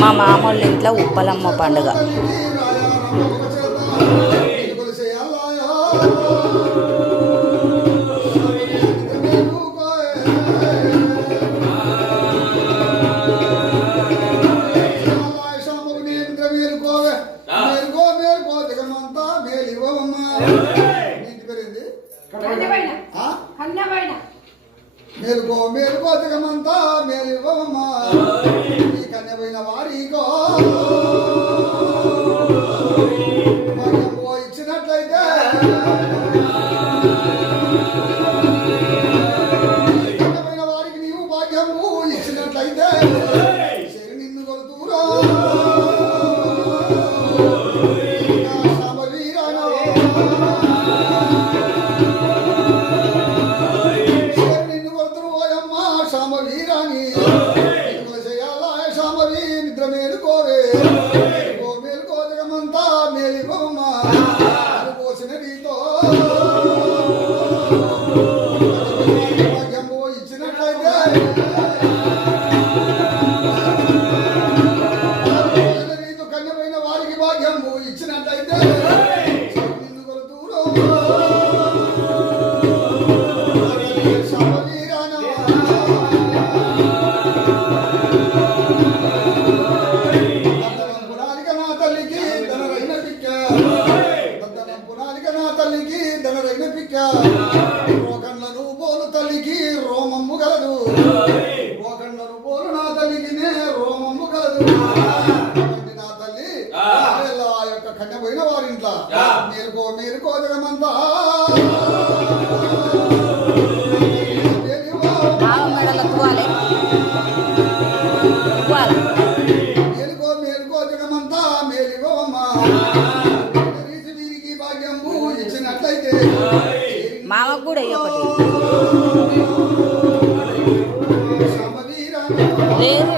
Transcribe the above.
మా మామూలు ఇంట్లో ఉప్పలమ్మ పండుగ. మేలుకో మేలుకో జగమంతా మేలివ్వమ్మా ఈ కన్యపోయిన వారికో ఇచ్చినట్లయితే కన్యపోయిన వారికి నీవు భాగ్యము ఇచ్చినట్లయితే నిన్ను కొలుతూరా రోకండ్లను పోలు తల్లికి రోమమ్ము గలదు రోకండ్లను పోలు నా తల్లికి రోమమ్ము గలదు నా తల్లి ఆ యొక్క కన్యపోయిన వారింట్లో మేలుకో మేలుకో జగమంతా మేలుకో మేలుకో జగమంతా మేలివమ్మా వీరికి భాగ్యము ఇచ్చినట్లయితే మామకు కూడా ఒకటి లేదు.